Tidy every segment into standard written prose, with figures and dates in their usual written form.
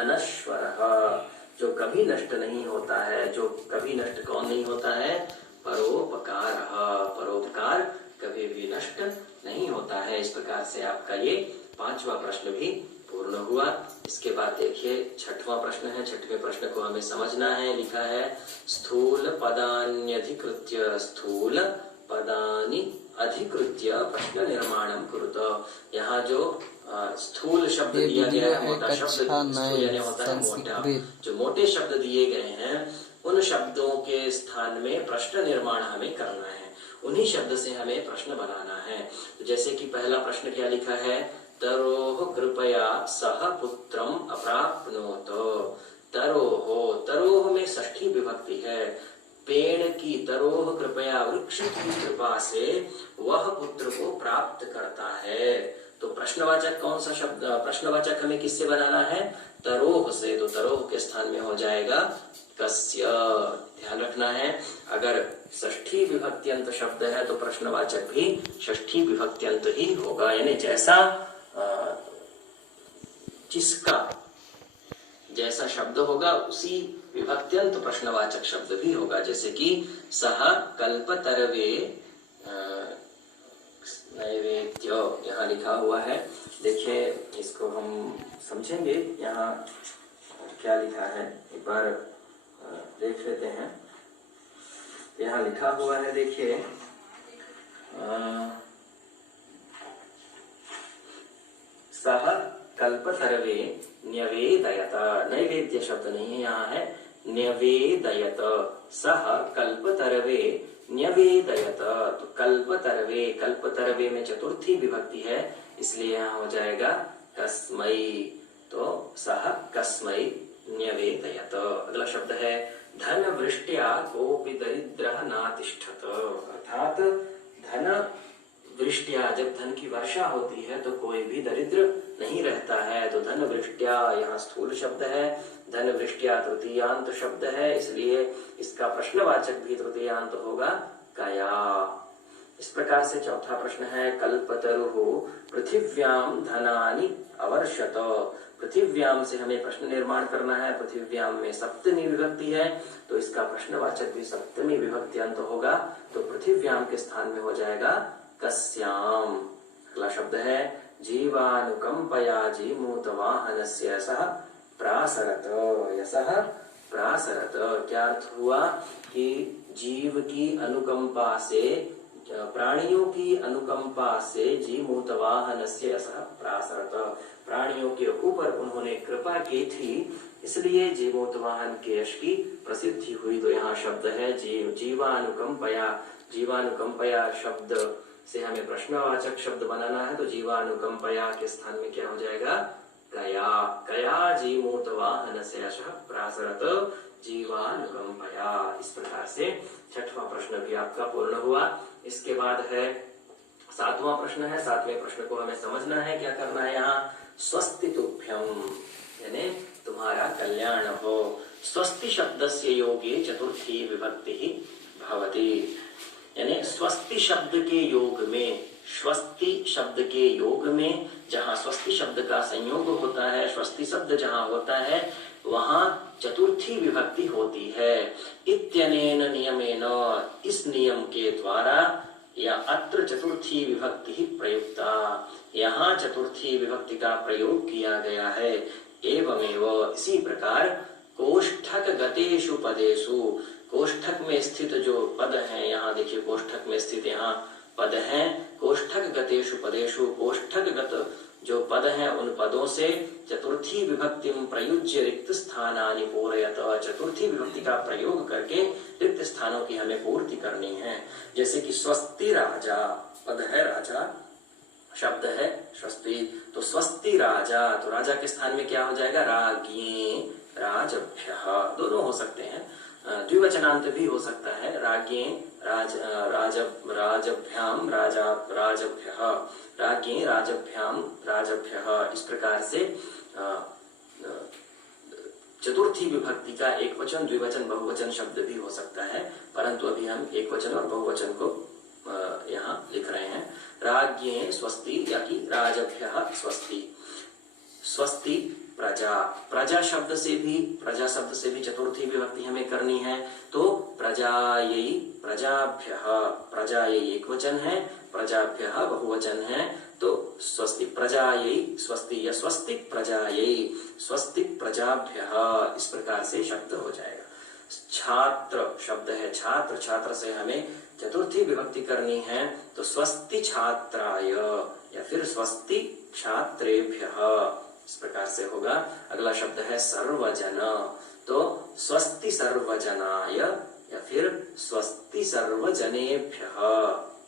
अनश्वरः, जो कभी नष्ट नहीं होता है। जो कभी नष्ट कौन नहीं होता है? परोपकारः, परोपकार कभी भी नष्ट नहीं होता है। इस प्रकार से आपका ये 5वां प्रश्न भी पूर्ण हुआ। इसके बाद देखिए 6वां प्रश्न है। 6वें प्रश्न को हमें समझना है। लिखा है स्थूल पदान्यधिकृत्य, स्थूल पदानि अधिकृत्य प्रश्न निर्माणम कुरुतो। यहाँ जो स्थूल शब्द दिया गया है, मोटा शब्द, स्थूल यानी होता है मोटा, जो मोटे शब्द दिए गए हैं उन शब्दों के स्थान में प्रश्न निर्माण हमें करना है। उन्हीं शब्द से हमें प्रश्न बनाना है। तो जैसे कि पहला प्रश्न क्या लिखा है? तरोह कृपया सह पुत्रम अप्राप्नोत। तरोह, तरोह में षष्ठी विभक्ति है। पेड़ की तरोह कृपया, वृक्ष की कृपा से वह पुत्र को प्राप्त करता है। तो प्रश्नवाचक कौन सा शब्द, प्रश्नवाचक हमें किससे बनाना है? तरोह से। तो तरोह के स्थान में हो जाएगा कस्य। ध्यान रखना है, अगर षष्ठी विभक्त्यंत शब्द है तो प्रश्नवाचक भी षष्ठी विभक्त्यंत ही होगा। यानी जैसा जिसका जैसा शब्द होगा उसी विभक्त्यंत प्रश्नवाचक शब्द भी होगा। जैसे कि सह कल्पतरवे नैवेद्य यहाँ लिखा हुआ है। देखिए इसको हम समझेंगे। यहाँ क्या लिखा है एक बार देख लेते हैं। यहाँ लिखा हुआ है, देखिए सह कल्पतरवे न्यवेदयत। नैवेद्य शब्द नहीं है, यहाँ है न्यवेदयत। सह कल्पतरवे न्यवेदयत। तो कल्पतरवे, कल्पतरवे में चतुर्थी विभक्ति है, इसलिए यहाँ हो जाएगा कस्मै। तो सह कस्मै न्यवेदयत। अगला शब्द है धन वृष्ट्या कोपि दरिद्रः नातिष्ठत। अर्थात धन वृष्ट्या, जब धन की वर्षा होती है तो कोई भी दरिद्र नहीं रहता है। तो धन वृष्ट्या यहाँ स्थूल शब्द है। धन वृष्ट्या तृतीयांत शब्द है, इसलिए इसका प्रश्नवाचक भी तृतीयांत होगा कया। इस प्रकार से चौथा प्रश्न है कल्पतरुः पृथिव्याम धनानि अवर्षत। पृथिव्याम से हमें प्रश्न निर्माण करना है। पृथिव्याम में सप्तमी विभक्ति है, तो इसका प्रश्नवाचक भी सप्तमी विभक्त्यंत होगा। तो पृथिव्याम के स्थान में हो जाएगा कस्याम। अगला शब्द है जीवानुकंपया जीमूत वाहनस्य सह प्रासरत। यसः प्रासरत, क्या अर्थ हुआ कि जीव की अनुकंपा से, प्राणियों की अनुकंपा से जीमूत वाहनस्य सह प्रासरत, प्राणियों के ऊपर उन्होंने कृपा की थी, इसलिए जीमूत वाहन के यश की प्रसिद्धि हुई। तो यहाँ शब्द है जीवानुकंपया। जीवानुकंपया शब्द से हमें प्रश्नवाचक शब्द बनाना है। तो जीवानुकंपया के स्थान में क्या हो जाएगा? कया। कया जीमूत वाहनस्य यशः प्रासरत जीवानुकंपया। इस प्रकार से छठवां प्रश्न भी आपका पूर्ण हुआ। इसके बाद है 7वां प्रश्न है। 7वें प्रश्न को हमें समझना है। क्या करना है यहाँ? स्वस्ति तुभ्यम, यानी तुम्हारा कल्याण हो। स्वस्ति शब्दस्य योगे चतुर्थी विभक्ति ही भवति। यानी स्वस्ति शब्द के योग में, स्वस्ति शब्द के योग में जहाँ स्वस्ति शब्द का संयोग होता है, स्वस्ति शब्द जहाँ होता है वहाँ चतुर्थी विभक्ति होती है। इत्यनेन नियमेन, इस नियम के द्वारा, या अत्र चतुर्थी विभक्ति ही प्रयुक्ता, यहाँ चतुर्थी विभक्ति का प्रयोग किया गया है। एवमेव, इसी प्रकार कोष्ठक गतेषु पदेषु, कोष्ठक में स्थित जो पद हैं, यहाँ देखिए कोष्ठक में स्थित यहाँ पद हैं। कोष्ठक गतेषु पदेषु, कोष्ठक गत जो पद हैं उन पदों से चतुर्थी विभक्ति प्रयुज्य रिक्त स्थानानि पूरयत। चतुर्थी विभक्ति का प्रयोग करके रिक्त स्थानों की हमें पूर्ति करनी है। जैसे कि स्वस्ति राजा, पद है राजा, शब्द है स्वस्ति, तो स्वस्ति राजा, तो राजा के स्थान में क्या हो जाएगा? राज्ञी राजभ्यः, दोनों हो सकते हैं। द्विवचनांत भी हो सकता है। राज्ञी राजभ्याम राजभ्यः, राज्ञी राजभ्याम राजभ्यः। इस प्रकार से चतुर्थी विभक्ति का एक वचन, द्विवचन, बहुवचन शब्द भी हो सकता है, परंतु अभी हम एक वचन और बहुवचन को यहाँ लिख रहे हैं। राज्ञे स्वस्ति, या कि राजभ्यः स्वस्ति। स्वस्ति प्रजा, प्रजा शब्द से भी चतुर्थी विभक्ति हमें करनी है, तो प्रजायै, प्रजाभ्यः, प्रजायै एक वचन है, प्रजाभ्यः बहुवचन है, तो स्वस्ति प्रजायै, स्वस्ति या स्वस्तिक प्रजायै, स्वस्तिक प्रजाभ्यः, इस प्रकार से शब्द हो जाएगा। छात्र शब्द है, छात्र, छात्र से हमें चतुर्थी विभक्ति करनी है, तो स्वस्ति छात्राय या फिर स्वस्ति छात्रेभ्यः, इस प्रकार से होगा। अगला शब्द है सर्वजन, तो स्वस्ति सर्वजनाय या फिर स्वस्ति सर्वजनेभ्यः,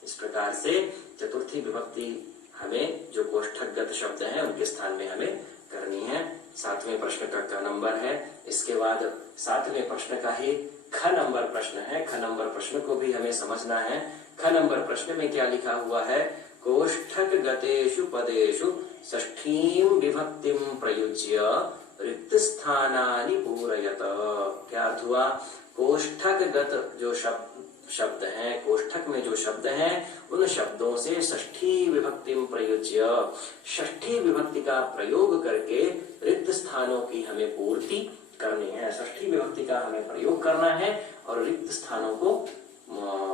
इस प्रकार से चतुर्थी विभक्ति हमें जो कोष्ठकगत शब्द हैं उनके स्थान में हमें करनी है। 7वें प्रश्न का क नंबर है। इसके बाद 7वें प्रश्न का ही ख नंबर प्रश्न है। ख नंबर प्रश्न को भी हमें समझना है। ख नंबर प्रश्न में क्या लिखा हुआ है? कोष्ठक गतेषु पदेषु षष्ठीं विभक्तिं प्रयुज्य रिक्त स्थानानि पूरयत। क्या अर्थ हुआ? कोष्ठक गत जो शब्द हैं, कोष्ठक में जो शब्द हैं, उन शब्दों से षष्ठी विभक्ति प्रयुज्य, षष्ठी विभक्ति का प्रयोग करके रिक्त स्थानों की हमें पूर्ति करनी है। षष्ठी विभक्ति का हमें प्रयोग करना है और रिक्त स्थानों को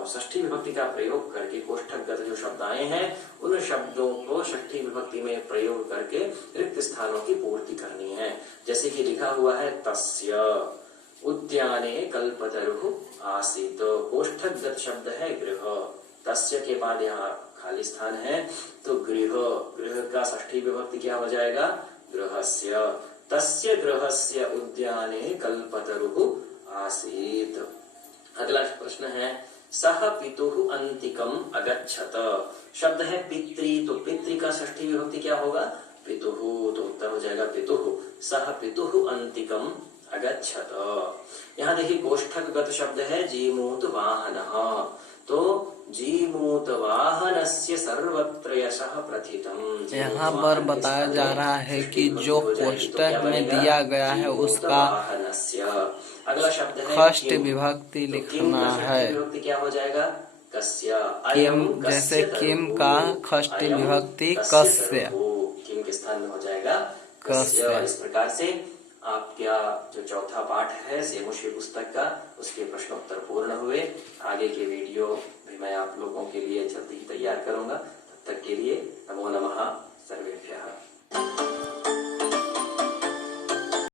षष्ठी विभक्ति का प्रयोग करके कोष्ठकगत जो शब्द आए हैं उन शब्दों को षष्ठी विभक्ति में प्रयोग करके रिक्त स्थानों की पूर्ति करनी है। जैसे कि लिखा हुआ है तस्य उद्याने कल्पतरुः आसीत्, कोष्ठकगत शब्द है गृह, तस्य के बाद यहाँ खाली स्थान है, तो गृह, गृह का षष्ठी विभक्ति क्या हो जाएगा? गृहस्य। तस्य गृहस्य उद्याने कल्पतरुः आसीत्। अगला प्रश्न है सह पितुः अन्तिकम् अगच्छत। शब्द है पितृ, तो पितृ का षष्ठी विभक्ति क्या होगा? पितुः, तो उत्तर हो जाएगा पितुः। सह पितुः अन्तिकम् अगच्छत। यहाँ देखिए कोष्ठकगत शब्द है जीमूत वाहनः, तो जीमूत वाहनस्य सर्वत्र यशः प्रथितम्। यहाँ पर बताया जा रहा है कि जो कोष्ठक में दिया गया है उसका अगला शब्द है षष्ठी विभक्ति लिखना है। विभक्ति क्या हो जाएगा? कस्य। किम, जैसे किम का षष्ठी विभक्ति कस्य, किम के स्थान में हो जाएगा कस्य। इस प्रकार से आपका जो चौथा पाठ है सेमुश्री पुस्तक का, उसके प्रश्नोत्तर पूर्ण हुए। आगे के वीडियो भी मैं आप लोगों के लिए जल्दी ही तैयार करूंगा। तब तक के लिए